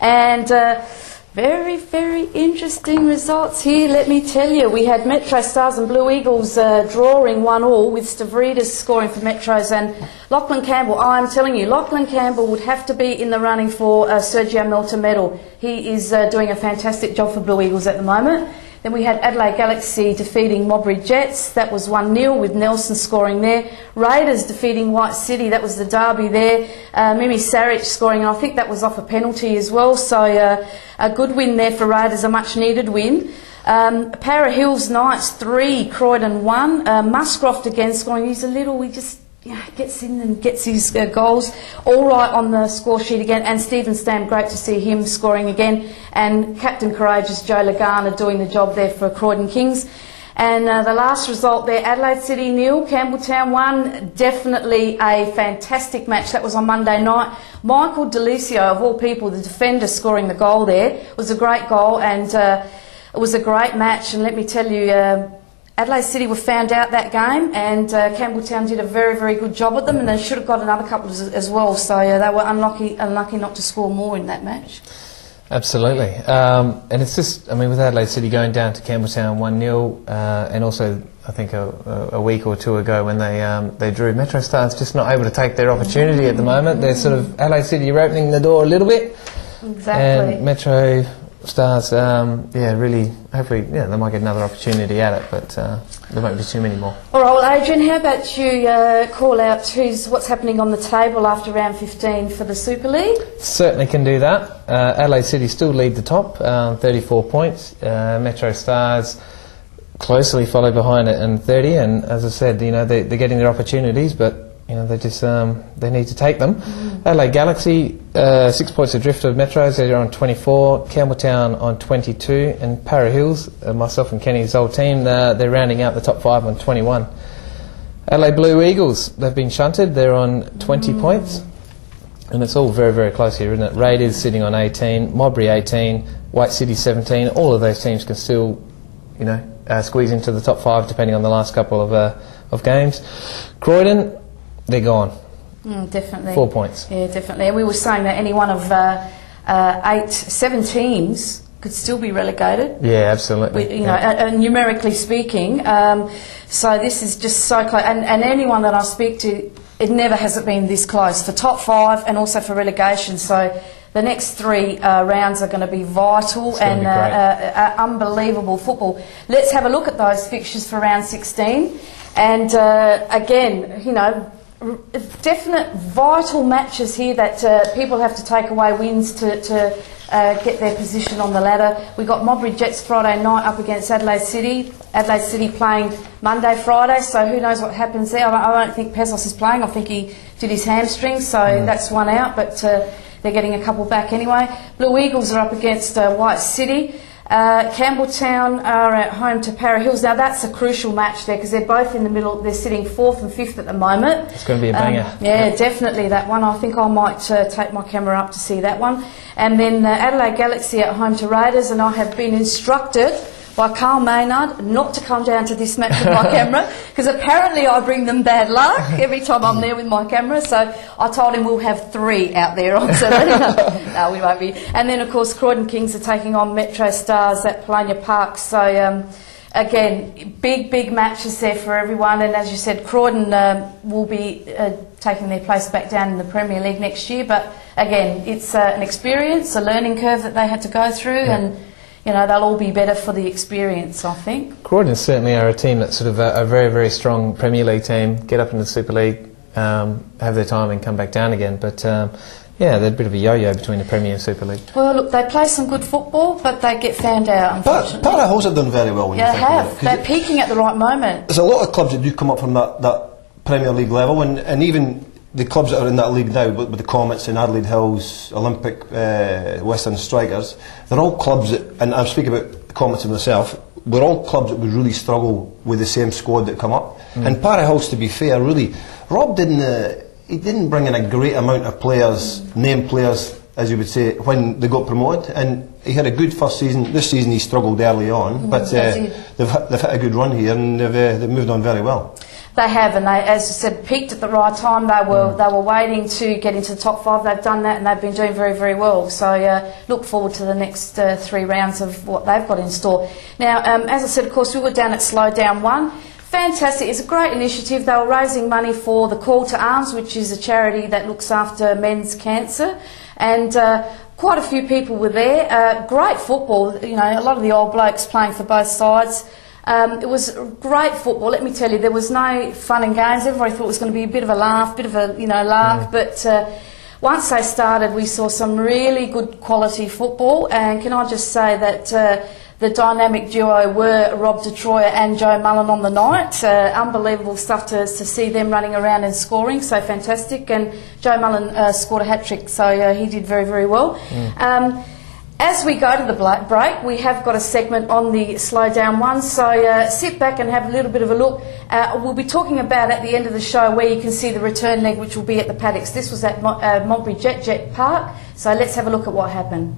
And very, very interesting results here, let me tell you. We had Metro Stars and Blue Eagles drawing 1-1 with Stavridis scoring for Metros, and Lachlan Campbell, I'm telling you, Lachlan Campbell would have to be in the running for Sergio Melter medal. He is doing a fantastic job for Blue Eagles at the moment. Then we had Adelaide Galaxy defeating Modbury Jets. That was 1-0 with Nelson scoring there. Raiders defeating White City. That was the derby there. Mimi Saric scoring, and I think that was off a penalty as well. So a good win there for Raiders, a much needed win. Para Hills Knights 3, Croydon 1. Muscroft again scoring. He's a little, he just gets in and gets his goals. All right on the score sheet again. And Stephen Stam, great to see him scoring again. And Captain Courageous Joe Lagana doing the job there for Croydon Kings. And the last result there, Adelaide City 0, Campbelltown 1. Definitely a fantastic match. That was on Monday night. Michael Delisio, of all people, the defender scoring the goal there. It was a great goal, and it was a great match. And let me tell you, Adelaide City were found out that game, and Campbelltown did a very, very good job with them, and they should have got another couple as well. So they were unlucky not to score more in that match. Absolutely. And it's just, I mean, with Adelaide City going down to Campbelltown 1-0, and also I think a week or two ago when they drew, Metro Stars just not able to take their opportunity at the moment. They're sort of, Adelaide City are opening the door a little bit. Exactly. And Metro Stars, really, hopefully, they might get another opportunity at it, but there won't be too many more. All right, well, Adrian, how about you call out what's happening on the table after round 15 for the Super League? Certainly can do that. Adelaide City still lead the top, 34 points. Metro Stars closely follow behind it and 30, and as I said, they're getting their opportunities, but they just they need to take them. Adelaide Galaxy 6 points adrift of Metros. They're on 24. Campbelltown on 22, and Para Hills, myself and Kenny's old team, they're rounding out the top 5 on 21. Adelaide Blue Eagles, they've been shunted. They're on 20 points, and it's all very, very close here, isn't it? Raiders sitting on 18, Modbury 18, White City 17. All of those teams can still, squeeze into the top 5 depending on the last couple of games. Croydon, they're gone. Definitely. 4 points. Yeah, definitely. And we were saying that any one of 7 teams could still be relegated. Yeah, absolutely. Numerically speaking. So this is just so close. And anyone that I speak to, it never has it been this close for top 5 and also for relegation. So the next 3 rounds are going to be vital and unbelievable football. Let's have a look at those fixtures for round 16. And again, definite vital matches here that people have to take away wins to get their position on the ladder. We got Modbury Jets Friday night up against Adelaide City. Adelaide City playing Monday, Friday, so who knows what happens there. I don't think Pesos is playing. I think he did his hamstring, so that's one out, but they're getting a couple back anyway. Blue Eagles are up against White City. Campbelltown are at home to Para Hills. Now that's a crucial match there because they're both in the middle. They're sitting 4th and 5th at the moment. It's going to be a banger. Yeah, definitely that one. I think I might take my camera up to see that one. And then Adelaide Galaxy at home to Raiders, and I have been instructed by Carl Maynard not to come down to this match with my camera because apparently I bring them bad luck every time I'm there with my camera. So I told him we'll have 3 out there on Saturday. No, we won't be. And then of course Croydon Kings are taking on Metro Stars at Polonia Park. So again, big matches there for everyone. And as you said, Croydon will be taking their place back down in the Premier League next year. But again, it's an experience, a learning curve that they had to go through, and they'll all be better for the experience, I think. Croydon certainly are a team that's sort of a very, very strong Premier League team, get up into the Super League, have their time and come back down again. But, they're a bit of a yo-yo between the Premier and Super League. Well, look, they play some good football, but they get found out, unfortunately. Para Hills have done very well when you think about it. They're peaking at the right moment. There's a lot of clubs that do come up from that Premier League level, and even the clubs that are in that league now, with the Comets and Adelaide Hills, Olympic, Western Strikers, they're all clubs that, and I'm speaking about the Comets and myself, we're all clubs that would really struggle with the same squad that come up. And Para Hills, to be fair, really, Rob didn't bring in a great amount of players, named players, as you would say, when they got promoted, and he had a good first season. This season he struggled early on, but they've hit a good run here, and they've moved on very well. They have, and they, as I said, peaked at the right time. They were waiting to get into the top 5. They've done that, and they've been doing very, very well. So look forward to the next 3 rounds of what they've got in store. Now, as I said, of course, we were down at Showdown 1. Fantastic. It's a great initiative. They were raising money for the Call to Arms, which is a charity that looks after men's cancer. And quite a few people were there. Great football. You know, a lot of the old blokes playing for both sides. It was great football. Let me tell you, there was no fun and games. Everybody thought it was going to be a bit of a laugh, lark. But once they started, we saw some really good quality football. And can I just say that the dynamic duo were Rob Detroyer and Joe Mullen on the night. Unbelievable stuff to see them running around and scoring, so fantastic. And Joe Mullen scored a hat-trick, so he did very, very well. As we go to the break, we have got a segment on the Showdown 1, so sit back and have a little bit of a look. We'll be talking about at the end of the show where you can see the return leg, which will be at the paddocks. This was at Modbury Jet Park, so let's have a look at what happened.